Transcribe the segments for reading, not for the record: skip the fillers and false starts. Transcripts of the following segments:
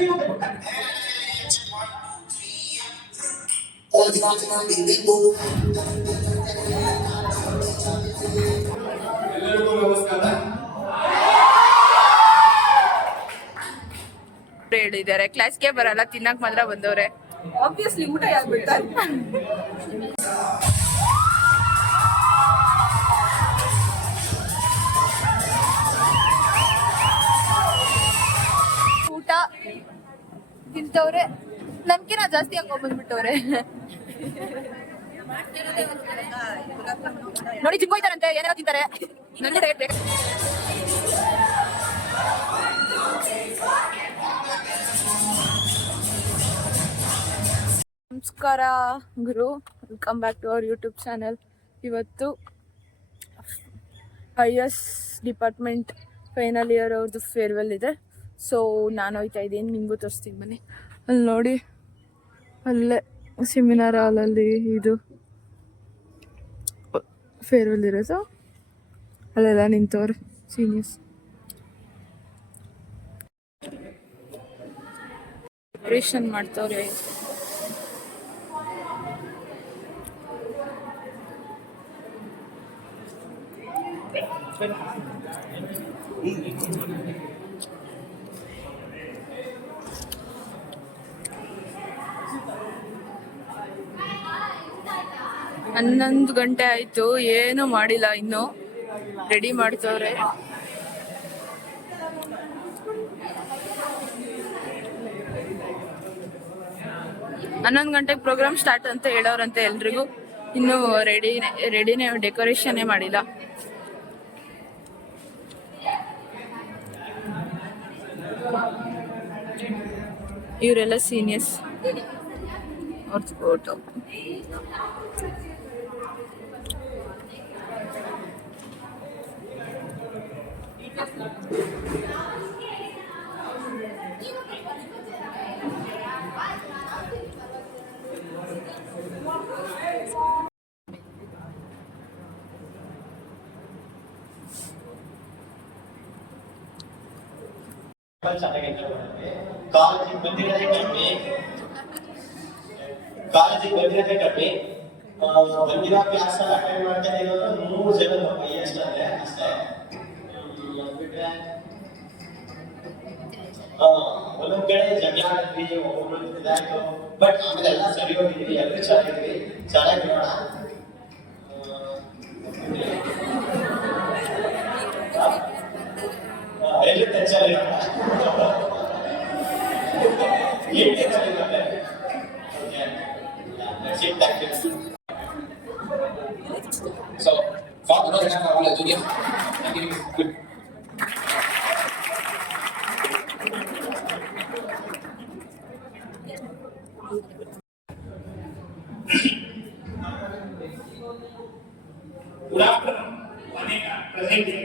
ಎಲ್ಲರಿಗೂ ನಮಸ್ಕಾರ. ಹೇಳಿದ್ದಾರೆ ಕ್ಲಾಸ್ಗೆ ಬರಲ್ಲ, ತಿನ್ನಕ್ ಮಾತ್ರ ಬಂದವ್ರೆ. ಆಬ್ವಿಯಸ್ಲಿ ಊಟ ಯಾರು ಬಿಡ್ತಾರೆ? ಊಟ ತಿಂತವ್ರೆ, ನಮ್ಕಿನ ಜಾಸ್ತಿ ಹಾಕೊಂಡ್ಬಂದ್ಬಿಟ್ಟವ್ರೆ. ನೋಡಿ ಜಿಮ್ ಹೋಯ್ತಾರಂತೆ, ಏನೇನೋ ತಿಂತಾರೆ. ನನಗೂ ಡಯಟ್ ಬೇಕು. ನಮಸ್ಕಾರ ಗುರು, welcome back to our YouTube channel. ಇವತ್ತು IS ಡಿಪಾರ್ಟ್ಮೆಂಟ್ ಫೈನಲ್ ಇಯರ್ ಅವ್ರದ್ದು ಫೇರ್ವೆಲ್ ಇದೆ. ಸೊ ನಾನು ಹೋಗ್ತಾ ಇದ್ದೀನಿ, ನಿಮಗೂ ತೋರಿಸ್ತೀನಿ ಬನ್ನಿ. ಅಲ್ಲಿ ನೋಡಿ, ಅಲ್ಲೇ ಸೆಮಿನಾರ್ ಹಾಲಲ್ಲಿ ಇದು ಫೇರ್ವೆಲ್ ಇರೋದು. ಅಲ್ಲೆಲ್ಲ ನಿಂತವ್ರೆ ಸೀನಿಯರ್ಸ್. ಡೆಕೋರೇಷನ್ ಮಾಡ್ತವ್ರೆ. ಹನ್ನೊಂದು ಗಂಟೆ ಆಯ್ತು, ಏನು ಮಾಡಿಲ್ಲ, ಇನ್ನು ರೆಡಿ ಮಾಡ್ತವ್ರೆ. ಹನ್ನೊಂದು ಗಂಟೆಗೆ ಪ್ರೋಗ್ರಾಮ್ ಸ್ಟಾರ್ಟ್ ಅಂತ ಹೇಳೋರಂತೆ ಎಲ್ರಿಗೂ. ಇನ್ನು ರೆಡಿನೇ, ಡೆಕೋರೇಷನ್ನೇ ಮಾಡಿಲ್ಲ. ಇವರೆಲ್ಲ ಸೀನಿಯರ್ಸ್, ಅವ್ರದ್ದು ಫೋಟೋ. ಕಾಲೇಜಿಗೆ ಬಂದಿರೋದೇ ಕಮ್ಮಿ. ಬಂದಿರೋ ಕ್ಲಾಸ್ ಅಟೆಂಡ್ ಮಾಡ್ತಾ ಇರೋದು 3 ಜನ ಅಷ್ಟೇ. ಬಿಟ್ರೆ ಒಂದೊಂದ್ ಕಡೆ ಜಗಳ ಆಡಿದ್ವಿ, ಒಬ್ಬೊಬ್ರು ಇದಾಯ್ತು. ಬಟ್ ಆಮೇಲೆಲ್ಲ ಸರಿ ಹೋಗಿದ್ವಿ, ಎಲ್ಲರೂ ಚೆನ್ನಾಗಿದ್ವಿ, ಚೆನ್ನಾಗಿರೋಣ. ಎಲ್ಲಿ tension So, for the rest of our junior, I think it's good. Good afternoon. Vanega, presenting.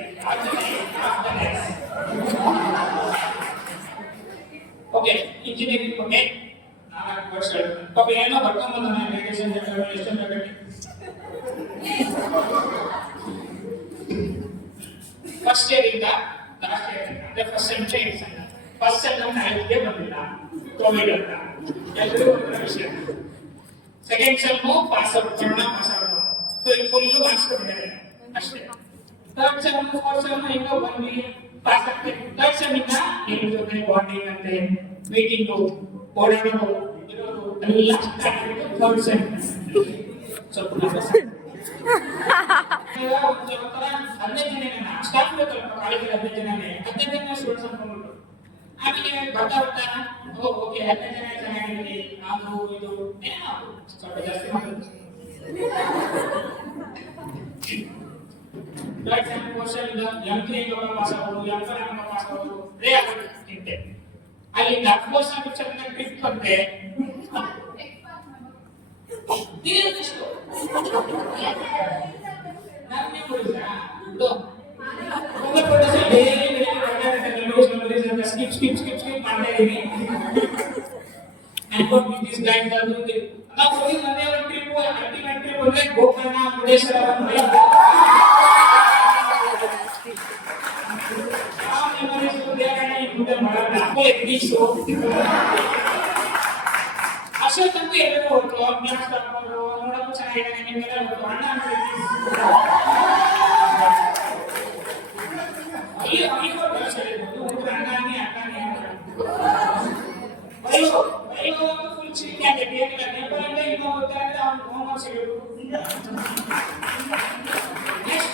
Okay, engineering. Okay. Tapi ಏನೋ ಬರ್ಕೊಂಬಂದಾನೆ ಮೆಡಿಟೇಷನ್ ಎಷ್ಟು ಬೇಕಾಗಿ. ಫಸ್ಟ್ ಇಯರ್ ಇಂದ ಲಾಸ್ಟ್ ಇಯರ್ ಅಂದ್ರೆ ಫಸ್ಟ್ ಸೆಮ್ ನಮ್ಮ ಹೈಟ್ಗೆ ಬಂದಿಲ್ಲ, ಕೋವಿಡ್ ಅಂತ ಎಲ್ಲರೂ ವಿಷಯ. Second sem pass out full marks ಕೊಟ್ಟಿದ್ದಾರೆ ಅಷ್ಟೇ. ಥರ್ಡ್ ಸೆಮ್ ಫೋರ್ತ್ ಸೆಮ್ ಇನ್ನೂ ಬಂದು ಪಾಸ್ ಆಗ್ತದೆ. ಥರ್ಡ್ ಸೆಮ್ ಇಂದ ನಿಮ್ಮ ಜೊತೆ ಬಾಂಡಿಂಗ್ ಅಂತೆ, ಮೀಟಿಂಗು, ಓಡಾಡೋದು ಎಲ್ಲ ಥರ್ಡ್ ಸೆಮ್ ಸ್ವಲ್ಪ 15 ಜನ ಸ್ಟಾಫ್ ಕಾಲೇಜಲ್ಲಿ 15 ಜನನೇ 15 ಜನ ಸ್ಟೂಡೆಂಟ್ಸ್ ಅನ್ಕೊಂಡ್ಬಿಟ್ಟು ಆಮೇಲೆ ಬರ್ತಾ ಓಕೆ 15 ಜನ ಚೆನ್ನಾಗಿದ್ದೀವಿ, ನಾವು ಇದು ಏನೋ ಸ್ವಲ್ಪ ಜಾಸ್ತಿ ಮಾಡೋದು. Third sem question M3 pass ಆಗೋದು, M4 ಪಾಸ್ ಆಗೋದು, ರೇ ಆಗೋದು ಇಂತೆ. ಅಲ್ಲಿ ಕ್ವಶನ್ ಚೆನ್ನಾಗಿ ಪಿಕ್ ಬಂದ್ರೆ ಹೋಗಿದ್ದೆ ಮಾಡಲ್ಲ ಅಪ್ಪ ಇಂಗ್ಲೀಷು ಅಷ್ಟೊತ್ತಂತೂ ಎಲ್ಲರೂ ಹೋಗ್ತು ಗ್ಲಾಸ್ ತಗೊಂಡು ನೋಡೋದು ಚೆನ್ನಾಗಿದೆ ನಿಮ್ಗೆಲ್ಲ ಗೊತ್ತು ಅಣ್ಣ ಅಂತ ಅಣ್ಣಾನಿ ಫುಲ್ ಚಿಂತೆ ಆಗೈತೆ ಏನಿಲ್ಲ ನೇಪಾಳಿಂದ ಇನ್ನೂ ಹೋಗ್ತಾ ಇದ್ರೆ ಅವ್ನು ಹೋಮ್ ಸಿಗೋದು ನೆಕ್ಸ್ಟ್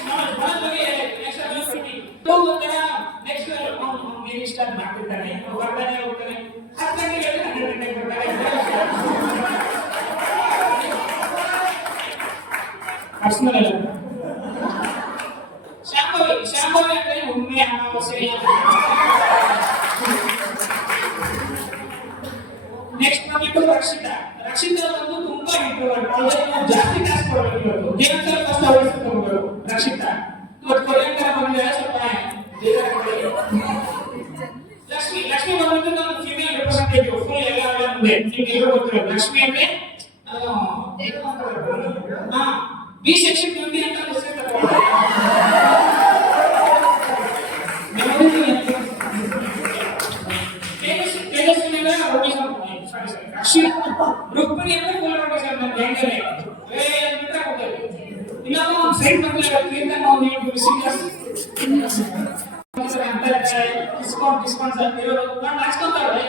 ನೀರು ಸ್ಟಾರ್ಟ್ ಮಾಡ್ತಿರ್ತಾನೆ ಬರ್ತಾನೆ ಹೋಗ್ತಾನೆ 10 ಗಂಟೆಗೆ 12 ಗಂಟೆಗೆ ಪರ್ಸನಲ್ ಅಲ್ಲ ಶಾಂಭವಿ ಅಂದ್ರೆ ಉಣ್ಣೆ ಅಮಾವಾಸ್ಯೆ ನೆಕ್ಸ್ಟ್ ಬಂದ್ಬಿಟ್ಟು ರಕ್ಷಿತಾ ಬಂದು ತುಂಬಾ ಇಂಟ್ರೋವರ್ಟ್ ಜಾಸ್ತಿ ಕ್ಲಾಸ್ ಕೊಡಬೇಕು ಇವತ್ತು ದಿನಕರ ಫಸ್ಟ್ ಅವರ್ಸ್ ತಗೋಬೇಕು ರಕ್ಷಿತಾ ಇವತ್ತು ಕೊಲೆಂಕರ ಬಂದ್ರೆ ಸ್ವಲ್ಪ ಲಕ್ಷ್ಮಿ ಬಂದ್ಬಿಟ್ಟು ನಾನು ಫೀಮೇಲ್ ರಿಪ್ರೆಸೆಂಟೇಟಿವ್ ಫುಲ್ ಎಲ್ಲ ಮುಂದೆ ನಿಮ್ಗೆ ಎಲ್ಲರೂ ಗೊತ್ತಿರೋ ಲಕ್ಷ್ಮಿ ಅಂದ್ರೆ ಬಿ ಸೆಕ್ಷನ್ ಡ್ಯೂಟಿ ಅಂತ ಹೆಸರು ತಗೊಂಡು ರುಕ್ಮಿಣಿ ಅಂದ್ರೆ ಫುಲ್ ಪ್ರೊಫೆಸರ್ ನನ್ನ ಹೆಂಗನೆ ಬಿಟ್ರೆ ಹೋಗೋದು ಇನ್ನೊಬ್ಬ ಒಂದು ಸೈಡ್ ಬಂದ್ರೆ ನಾವು ನೀವು ಡಿಸ್ಕೌಂಟ್ ಇವರು ನಾನು ಹಾಕ್ಸ್ಕೊಂತಾರೆ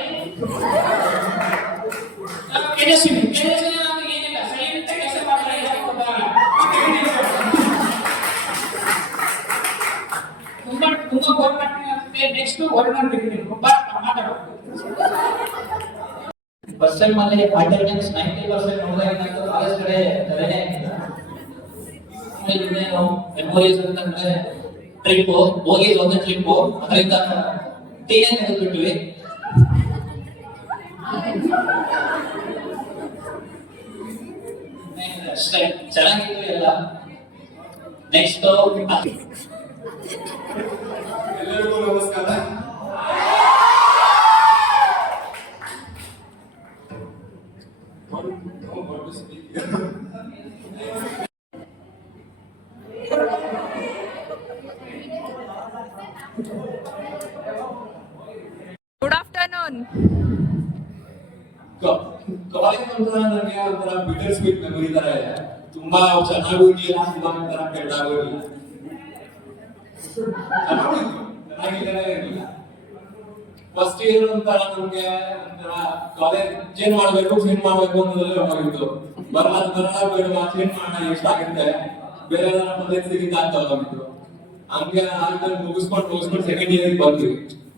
ತೇಜಸ್ವಿನಿ ಏನಿಲ್ಲ ಸೈಲೆಂಟ್ ಕೆಲಸ ಮಾಡ್ತಾರೆ ತುಂಬಾ ಬೋರ್ ಮಾಡ್ತೀನಿ ನೆಕ್ಸ್ಟ್ ವರ್ಡ್ ಮಾಡ್ತೀನಿ ಮಾತಾಡೋದು ಫಸ್ಟ್ ಟೈಮ್ ಅಲ್ಲಿ ಅಟೆಂಡೆನ್ಸ್ 90% ನೋಡಿದಾಗ ಏನಾಯ್ತು ಕಾಲೇಜ್ ಕಡೆ ತಲೆನೇ ಆಗಿಲ್ಲ ಮೆಮೊರೀಸ್ ಅಂತಂದ್ರೆ ಟ್ರಿಪ್ ಹೋಗಿ ಒಂದು ಟ್ರಿಪ್ ಅದರಿಂದ ಟೀನೇ ತೆಗೆದ್ಬಿಟ್ವಿ ಅಷ್ಟೇ ಚೆನ್ನಾಗಿತ್ತು ಎಲ್ಲ ನೆಕ್ಸ್ಟ್ ಎಲ್ಲರಿಗೂ ನಮಸ್ಕಾರ ಗುಡ್ ಆಫ್ಟರ್ನೂನ್ ಕಾಲೇಜ್ ಒಂಥರ ನನಗೆ ಒಂಥರ ಬಿಟರ್ ಸ್ವೀಟ್ ಮೆಮೊರಿ ತರ ಇದೆ ತುಂಬಾ ಚೆನ್ನಾಗೂ ಇರಲಿಲ್ಲ ತುಂಬಾ ಒಂಥರ ಕೆಟ್ಟಾಗೂ ಇರಲಿಲ್ಲ ಚೆನ್ನಾಗಿದ್ದಾನೆ ಇರಲಿಲ್ಲ ಫಸ್ಟ್ ಇಯರ್ ಒಂಥರ ನಮ್ಗೆ ಒಂಥರ ಕಾಲೇಜ್ ಚೇಂಜ್ ಮಾಡ್ಬೇಕು ಅನ್ನೋದ್ರಲ್ಲಿ ಹೋಗಿತ್ತು ಬರಲ್ಲ ಬೇಡವಾ ಚೇಂಜ್ ಮಾಡೋಣ ಎಷ್ಟಾಗುತ್ತೆ ಬೇರೆ ಕಾಲೇಜ್ ಸಿಗಿಂತ ಅಂತ ಹೋಗಿತ್ತು ಹಂಗೆ ಮುಗಿಸ್ಕೊಂಡು ಸೆಕೆಂಡ್ ಇಯರ್ ಬಂದ್ವಿ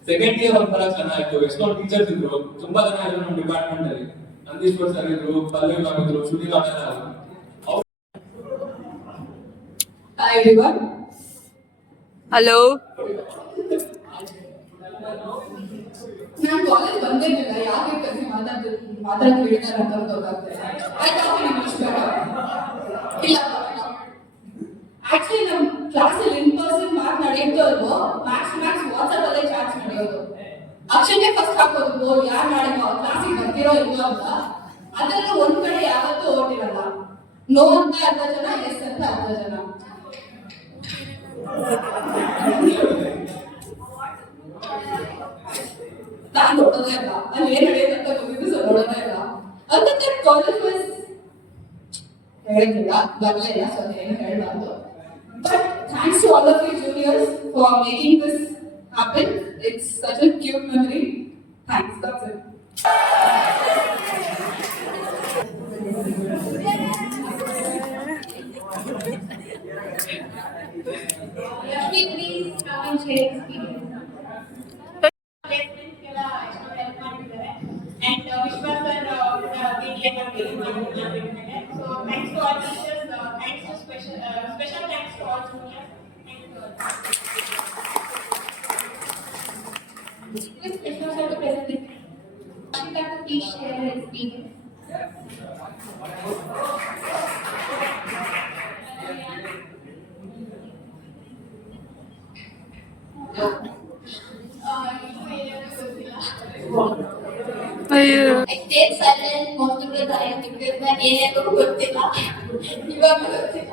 ಸೆಕೆಂಡ್ ಇಯರ್ ಒಂಥರ ಚೆನ್ನಾಗಿತ್ತು ಎಷ್ಟೊಂದು ಟೀಚರ್ಸ್ ಇದ್ರು ತುಂಬಾ ಜನ ಇದ್ರು ನಮ್ಮ ಡಿಪಾರ್ಟ್ಮೆಂಟ್ ಅಲ್ಲಿ ನಂದೀಶ್ವರ್ ಸರ್ ಇದ್ರು ಪಲ್ಲವಿ ಮ್ಯಾಮ್ ಇದ್ರು ಶ್ರುತಿ ಮ್ಯಾಮ್ Hi everyone. ಹಲೋ ನಾನು ಕಾಲೇಜ್ ಬಂದಿರಲಿಲ್ಲ ಯಾಕೆ ಕಸಿ ಮಾತಾಡೋದು ಬಿಡ್ತಾರೆ ಅಂತ ಗೊತ್ತಾಗ್ತದೆ ಇಲ್ಲ ಆಕ್ಚುಲಿ ನಮ್ಮ ಕ್ಲಾಸಲ್ಲಿ ಇನ್ ಪರ್ಸನ್ ಮಾರ್ಕ್ ನಡೆಯುತ್ತೋ ಅಲ್ವೋ ಮ್ಯಾಕ್ಸ್ ವಾಟ್ಸಪ್ ಅಲ್ಲೇ ಚಾಟ್ಸ್ ನಡೆಯೋದು ಅಕ್ಷರಕ್ಕೆ ಫಸ್ಟ್ ಹಾಕೋದು ಬೋರ್ಡ್ ಯಾರು ಮಾಡಿರೋ ಕ್ಲಾಸಿಗೆ ಬರ್ತಿರೋ ಇಲ್ವೋ ಅಂತ ಅದೆಲ್ಲ ಒಂದ್ ಕಡೆ ಯಾವತ್ತೂ ಓಟಿರಲ್ಲ ನೋ ಅಂತ ಅರ್ಧ ಜನ ಎಸ್ ಅಂತ ಅರ್ಧ ಜನ ನಾನು ನೋಡೋದೇ ಇಲ್ಲ ಅಲ್ಲಿ ಏನ್ ನಡೆಯುತ್ತೆ ಅಂತ ಗೊತ್ತಿದ್ದು ಸೊ ನೋಡೋದೇ ಇಲ್ಲ ಅದಕ್ಕೆ ಕಾಲೇಜ್ ವಾಸ್ ಹೇಳಿಲ್ಲ ಬರಲಿಲ್ಲ ಸೊ ಏನು ಹೇಳಬಾರ್ದು but thanks to all of you juniors for making this happen it's such a cute memory thanks that's it Lakshmi, please come and share experience. And Vishwas sir, so thanks to all teachers, thanks to special thanks to all juniors. Thank you all. Request Vishwas sir to present it. Ashita to please share her experience. ಅಯ್ಯೋ I stayed silent most of the time because ನಾನು ಏನೇನೋ ಗೊತ್ತಿಲ್ಲ ಇವಾಗ ಗೊತ್ತಿಲ್ಲ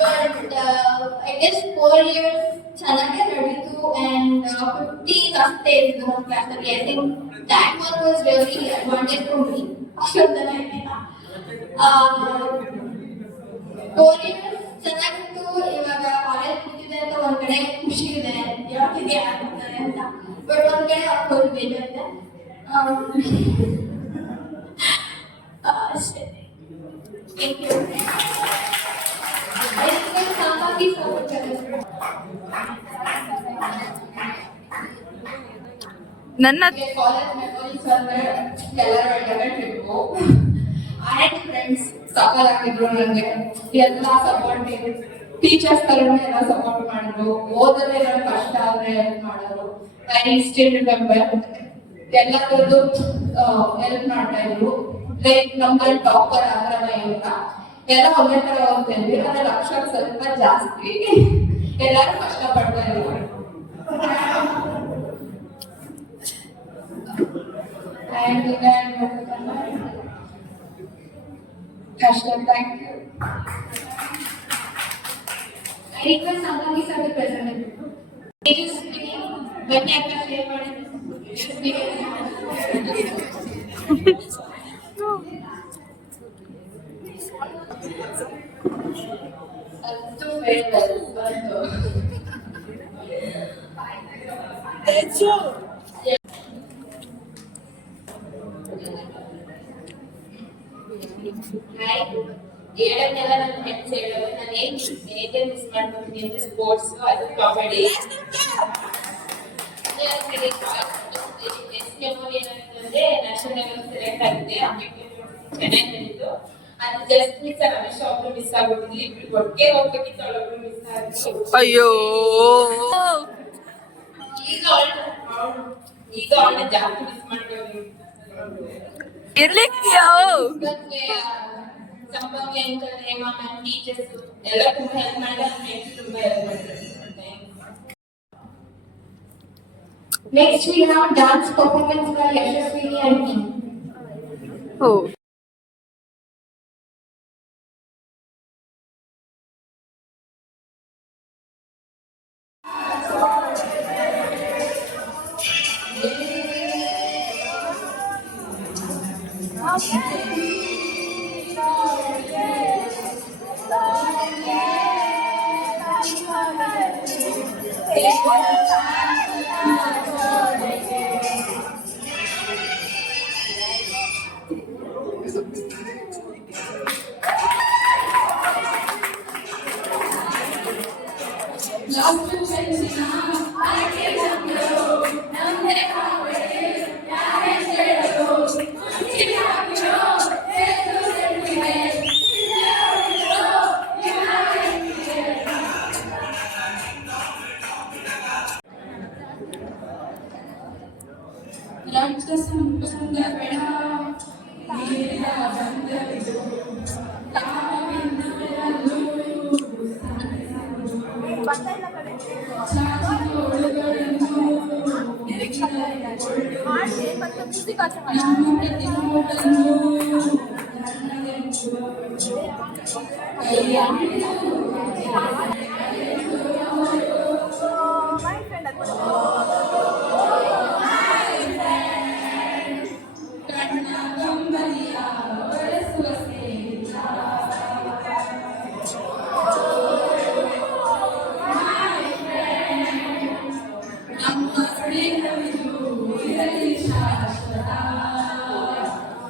but I guess 4 years ಚೆನ್ನಾಗೇ ನಡೀತು and 50 ಅಷ್ಟೇ ಇದ್ದು ನಮ್ಮ ಕ್ಲಾಸಲ್ಲಿ. I think that one was really advantage for me. ಅಷ್ಟೊಂದೆಲ್ಲ ಇರ್ಲಿಲ್ಲ. 4 years ಚೆನ್ನಾಗಿತ್ತು. ಇವಾಗ ಕಾಲೇಜ್ ಮುಗಿದಿದೆ ಅಂತ ಒಂದ್ ಕಡೆ ಖುಷಿ ಇದೆ, ಯಾವಾಗ ಆಗ್ತಾರೆ ಅಂತ, ಬಟ್ ಒಂದ್ ಕಡೆ ಅವ್ರು ಬೇಜಾರಿದೆ. ಅಷ್ಟೇ. Thank you. ನನ್ನ ಕಾಲೇಜ್ ಮೆಮೊರೀಸ್ ಅಂದ್ರೆ ಎಲ್ಲರ ಟ್ರಿಪ್ಪು. ಆ್ಯಂಡ್ ಫ್ರೆಂಡ್ಸ್ ಸಪೋರ್ಟ್ ಆಗಿದ್ರು ನನಗೆ, ಎಲ್ಲ ಸಪೋರ್ಟಿವ್. ಟೀಚರ್ಸ್ ತರನು ಎಲ್ಲ ಸಪೋರ್ಟ್ ಮಾಡಿದ್ರು. ಓದೋದೇ ನನ್ನ ಕಷ್ಟ ಆದ್ರೆ ಹೆಲ್ಪ್ ಮಾಡೋರು. ಐ ಸ್ಟಿಲ್ ರಿಮೆಂಬರ್ ಎಲ್ಲರದ್ದು ಹೆಲ್ಪ್ ಮಾಡ್ತಾ ಇದ್ರು. ಲೈಕ್ ನಮ್ಮಲ್ಲಿ ಟಾಪರ್ ಆಗಲ್ಲ ಅಂತ ಎಲ್ಲ ಒಂದೇ ತರ ಓದ್ತಾ ಇದ್ವಿ. ಅದ್ರಲ್ಲಿ ಅಕ್ಷರ ಸ್ವಲ್ಪ ಜಾಸ್ತಿ, ಎಲ್ಲರೂ ಕಷ್ಟ ಪಡ್ತಾ ಇದ್ರು. ಕಷ್ಟ. Thank you. I request Sambangi sir to present it. ಬನ್ನಿ ಅಕ್ಕ ಶೇರ್ ಮಾಡಿ. ಅದು ಫೇರ್ವೆಲ್ ಬಂತು. ಹೇಳೋದೆಲ್ಲ ನನ್ನ ಫ್ರೆಂಡ್ಸ್ ಹೇಳೋದು. ನಾನು ಏನೇ ಮಿಸ್ ಮಾಡ್ತೀನಿ ಅಂದ್ರೆ ಸ್ಪೋರ್ಟ್ಸ್, ಅದು ಕಬಡ್ಡಿ. ನೆಕ್ಸ್ಟ್ ಮೆಮೊರಿ ಏನಂತಂದ್ರೆ ನ್ಯಾಷನಲ್ ಲೆವೆಲ್ ಸೆಲೆಕ್ಟ್ ಆಗಿದೆ. ಚೆನ್ನಾಗಿ ನಡೀತು. ಅದು ಜಸ್ಟ್ ಮಿಸ್ ರಮೇಶ್ ಒಬ್ರು ಮಿಸ್ ಆಗ್ಬಿಟ್ಟಿದ್ವಿ. ಇಬ್ರು ಒಟ್ಟಿಗೆ ಹೋಗ್ಬೇಕಿತ್ತು, ಅವಳೊಬ್ರು ಮಿಸ್ ಆದ್ರು. ಅಯ್ಯೋ, ಈಗ ಅವಳನ್ನ ಜಾಸ್ತಿ ಮಿಸ್ ಮಾಡ್ತೀವಿ. ಇರ್ಲಿಕ್ಕಿಯೋ ಸಂಭಾವ್ಯ ಅಂಕಲ್, ಹೇಮಾ ಮ್ಯಾಮ್, ಟೀಚರ್ಸ್ ಎಲ್ಲ ತುಂಬಾ ಹೆಲ್ಪ್ ಮಾಡಿದ್ರೆ ಫ್ರೆಂಡ್ಸ್ ತುಂಬಾ ಹೆಲ್ಪ್ ಮಾಡಿದ್ರು. Next we have dance performance by Yashaswini and team. ಓ ರಕ್ತ ಸಂಬಂಧ ಬೇಡ, ನೀರಿನ ಬಂಧವಿದು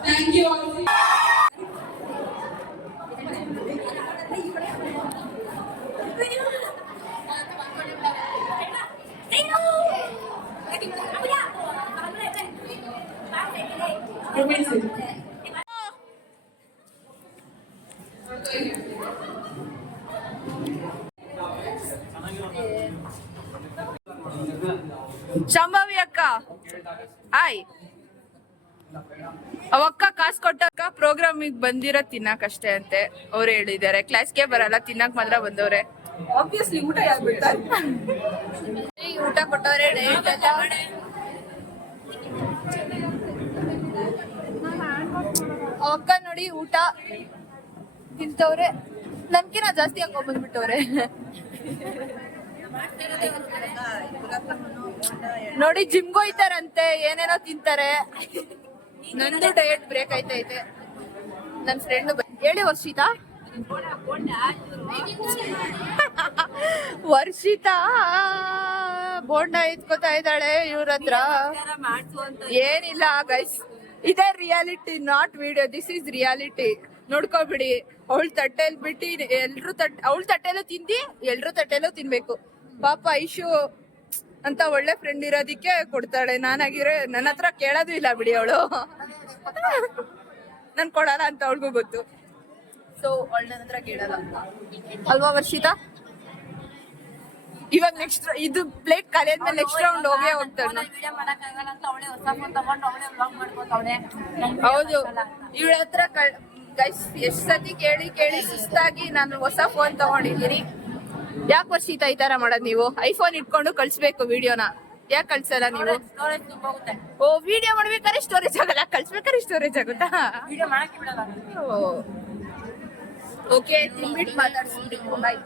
Thank you all. ಶಾಂಭವಿ ಅಕ್ಕ ಹಾಯ್. ಅವಕ್ಕ ಕಾಸು ಕೊಟ್ಟಕ್ಕ ಪ್ರೋಗ್ರಾಮಿಗೆ ಬಂದಿರೋ ತಿನ್ನಕಷ್ಟೇ ಅಂತೆ ಅವ್ರು ಹೇಳಿದ್ದಾರೆ. ಕ್ಲಾಸ್ಗೆ ಬರಲ್ಲ, ತಿನ್ನಕ್ ಮಾತ್ರ ಬಂದವ್ರೆ. ಆಬ್ವಿಯಸ್ಲಿ ಊಟ ಯಾರು ಬಿಡ್ತಾರೆ? ಊಟ ಕೊಟ್ಟವ್ರೆ. ಅವಕ್ಕ ನೋಡಿ ಊಟ ತಿಂತವ್ರೆ, ನನ್ಕಿನ ಜಾಸ್ತಿ ಹಾಕೊಂಡ್ ಬಂದ್ಬಿಟ್ಟವ್ರೆ. ನೋಡಿ ಜಿಮ್ಗೆ ಹೋಯ್ತಾರಂತೆ, ಏನೇನೋ ತಿಂತಾರೆ. ನಂದು ಡಯಟ್ ಬ್ರೇಕ್ ಆಯ್ತೈತೆ. ನನ್ನ ಫ್ರೆಂಡ್ ಹೇಳಿ ವರ್ಷಿತಾ. ವರ್ಷಿತಾ ಬೋಂಡ ಎತ್ಕೋತಾ ಇದ್ದಾಳೆ ಇವ್ರ ಹತ್ರ. ಏನಿಲ್ಲ ಗೈಸ್, ಇದೇ reality, not video. This is reality. ನೋಡ್ಕೊಬಿಡಿ. ಅವಳ ತಟ್ಟೆಲ್ ಬಿಟ್ಟು ಅವಳ ತಟ್ಟೆಲ್ಲೂ ತಿಂದಿ, ಎಲ್ರೂ ತಟ್ಟೆಲ್ಲೂ ತಿನ್ಬೇಕು. ಪಾಪ ಐಶು ಅಂತ ಒಳ್ಳೆ ಫ್ರೆಂಡ್ ಇರೋದಿಕ್ಕೆ ಕೊಡ್ತಾಳೆ. ನಾನಾಗಿರೋ ನನ್ನ ಹತ್ರ ಕೇಳೋದು ಇಲ್ಲ ಬಿಡಿ ಅವಳು. ನನ್ ಕೊಡಲ್ಲ ಅಂತ ಅವಳಿಗೂ ಗೊತ್ತು. ಸೊ ಅವಳ ನನ್ನ ಹತ್ರ ಕೇಳಲ್ಲ ಅಲ್ವಾ ವರ್ಷಿತಾ? ಇವಾಗ ನೆಕ್ಸ್ಟ್ ಇದು ಪ್ಲೇಟ್ ಖಾಲಿ ಆದ್ಮೇಲೆ ನೆಕ್ಸ್ಟ್ ರೌಂಡ್ ಹೋಗೇ ಹೋಗ್ತಾಳೆ. ಹೌದು, ಇವಳ ಹತ್ರ ಗೈಸ್ ಎಷ್ಟ್ ಸತಿ ಕೇಳಿ ಕೇಳಿ ಸುಸ್ತಾಗಿ ನಾನು ಹೊಸ ಫೋನ್ ತಗೊಂಡಿದ್ದೀನಿ. ಯಾಕೆ ವರ್ಷಿತಾ ಈ ತರ ಮಾಡೋದ್ ನೀವು? ಐಫೋನ್ ಇಟ್ಕೊಂಡು ಕಳ್ಸ್ಬೇಕು ವಿಡಿಯೋನ, ಯಾಕೆ ಕಳ್ಸಲ್ಲ ನೀವು? ಓ, ವಿಡಿಯೋ ಮಾಡ್ಬೇಕಾದ್ರೆ ಸ್ಟೋರೇಜ್ ಆಗಲ್ಲ, ಕಳ್ಸ್ಬೇಕಾದ್ರೆ ಸ್ಟೋರೇಜ್ ಆಗುತ್ತಾ? ಓಕೆ, ತಿನ್ಬಿಟ್ಟು ಮಾತಾಡ್ಸ್ಬಿಡಿ. ಬಾಯ್.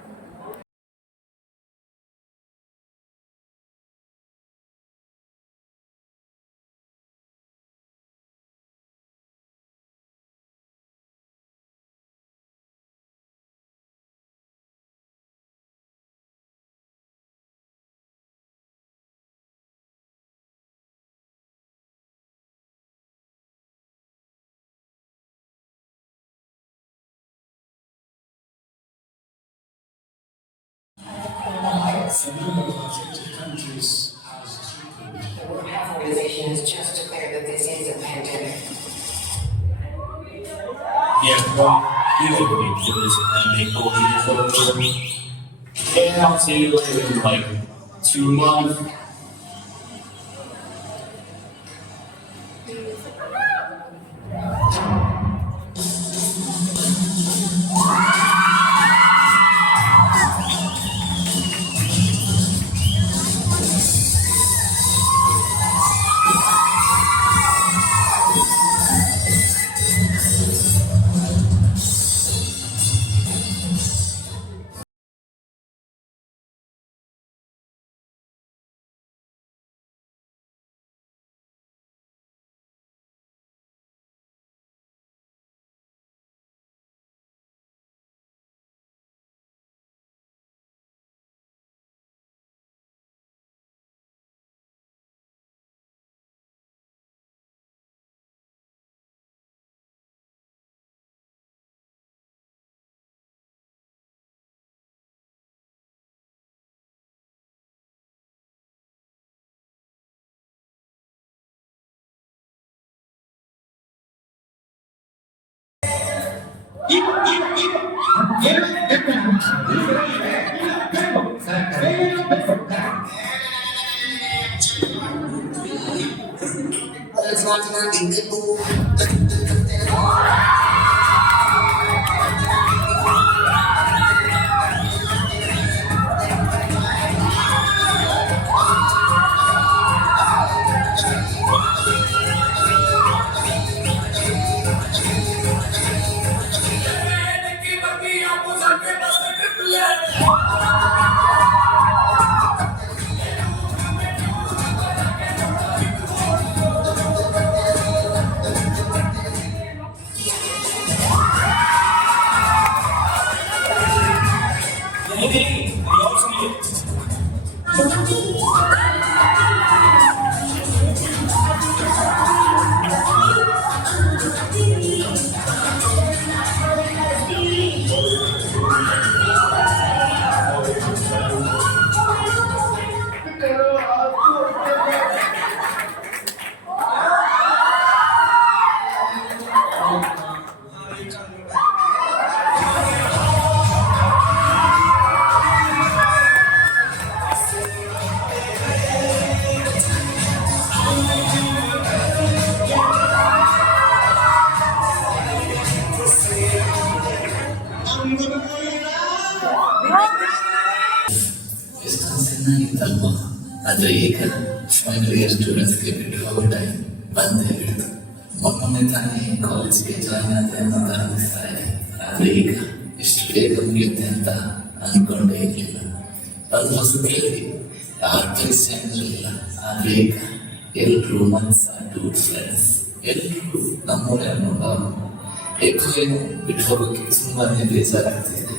The World Health Organization has just declared that this is a pandemic. Yeah, well, you would be for this pandemic for yeah, I'll say like 2 months. ಚೆನ್ನಾಗಿತ್ತಲ್ವಾ? ಆದರೆ ಈಗ ಫೈನಲ್ ಇಯರ್ ಸ್ಟೂಡೆಂಟ್ಸ್ಗೆ ಬಿಟ್ಟು ಟೈಮ್ ಬಂದೇ ಬಿಡ್ತು. ಮೊನ್ನೆ ತಾನೇ ಕಾಲೇಜ್ಗೆ ಜಾಯ್ನ್ ಆದೆ ಅಂತ ಅನ್ನಿಸ್ತಾ ಇದೆ. ಆದರೆ ಈಗ ಇಷ್ಟು ಬೇಗ ಮುಗಿಯುತ್ತೆ ಅಂತ ಅಂದ್ಕೊಂಡೇ ಇರಲಿಲ್ಲ. ಅದು ಹೊಸದಲ್ಲಿ ಯಾರ ಪರಿಚಯ ಇರಲಿಲ್ಲ. ಆದರೆ ಈಗ ಎಲ್ಲರೂ ಮನ್ಸ ಟು ಫ್ರೆಂಡ್ಸ್, ಎಲ್ಲರೂ ನಮ್ಮೂರೇ ಅನ್ನೋದು ಏಕೋ ಏನು ಬಿಟ್ಟು ಹೋಗೋಕ್ಕೆ ತುಂಬಾನೇ ಬೇಜಾರಾಗ್ತಿದೆ.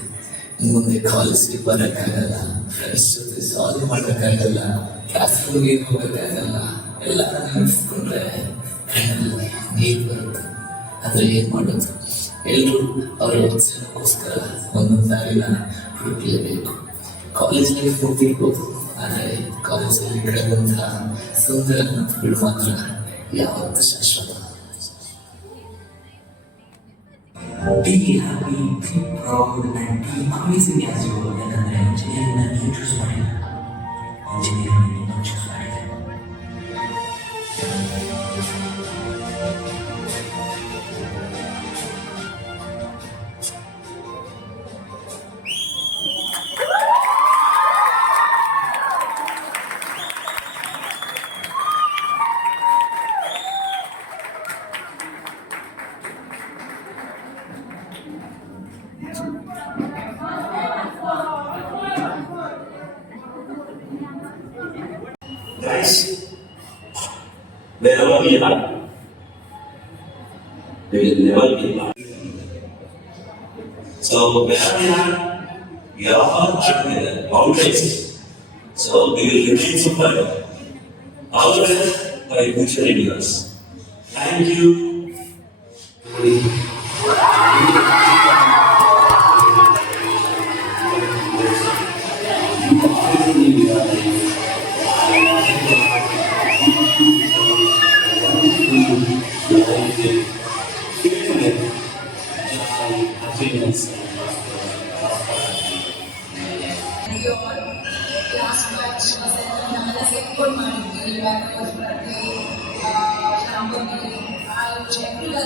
ಮುಂದೆ ಕಾಲೇಜ್ಗೆ ಬರೋಕ್ಕಾಗಲ್ಲ, ಫ್ರೆಂಡ್ಸ್ ಜೊತೆ ಸಾಲ್ವ್ ಮಾಡೋಕ್ಕಾಗಲ್ಲ, ಕ್ಲಾಸ್ಗಳಿಗೆ ಹೋಗೋಕ್ಕಾಗಲ್ಲ. ಎಲ್ಲ ನೆನೆಸ್ಕೊಂಡ್ರೆ ಕಣ್ಣಲ್ಲಿ ನೀರು ಬರುತ್ತೆ. ಆದರೆ ಏನು ಮಾಡೋದು, ಎಲ್ಲರೂ ಅವರ ಜನಕ್ಕೋಸ್ಕರ ಒಂದೊಂದು ದಾರಿನ ಹುಡುಕಲೇಬೇಕು. ಕಾಲೇಜ್ ಲೈಫ್ ಹೋಗ್ತಿರ್ಬೋದು, ಆದರೆ ಕಾಲೇಜಲ್ಲಿ ಕಳೆದಂತಹ ಸುಂದರ ನೆನಪುಗಳು ಮಾತ್ರ ಯಾವತ್ತೂ ಶಾಶ್ವತ. Be happy, be proud, and be amazing as you are. ಯಾಕಂದ್ರೆ ಇಂಜಿನಿಯರಿಂಗ್ ನೀವು ಚೂಸ್ ಮಾಡಿಲ್ಲ, ಇಂಜಿನಿಯರಿಂಗ್ ನೀವು ಚೂಸ್ ಮಾಡಿದೆ. Guys, wherever we are, we will never be alone. So wherever we are, we are all together, always. So we will remain super, always by future ideas. Thank you. Last batch ನಮ್ಮೆಲ್ಲ ಸೇರ್ಕೊಂಡು ಮಾಡಿದ್ವಿ. ಇವಾಗ ಬರ್ತೀವಿ ಶಾಂಭವಿ ಆ ಜನರು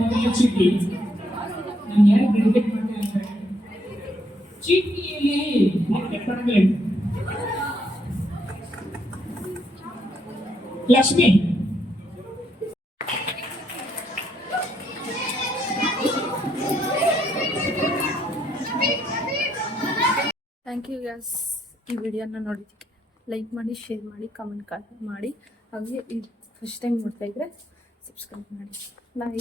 ಮೊದಲ ಚೀಟಿ ನಾನು ಯಾರು ಡೆಡಿಕೇಟ್ ಮಾಡ್ತೇನೆ ಅಂದರೆ ಚೀಟಿಯಲ್ಲಿ ಮಾರ್ಕೆಟ್ ಮಾಡಬೇಕು. ಲಕ್ಷ್ಮಿ ಥ್ಯಾಂಕ್ ಯು ಗ್ಯಾಸ್ ಈ ವಿಡಿಯೋನ ನೋಡಿದ್ದಕ್ಕೆ. ಲೈಕ್ ಮಾಡಿ, ಶೇರ್ ಮಾಡಿ, ಕಮೆಂಟ್ ಮಾಡಿ. ಹಾಗೆ ಇದು ಫಸ್ಟ್ ಟೈಮ್ ನೋಡ್ತಾ ಇದ್ದರೆ ಸಬ್ಸ್ಕ್ರೈಬ್ ಮಾಡಿ. ಬಾಯ್.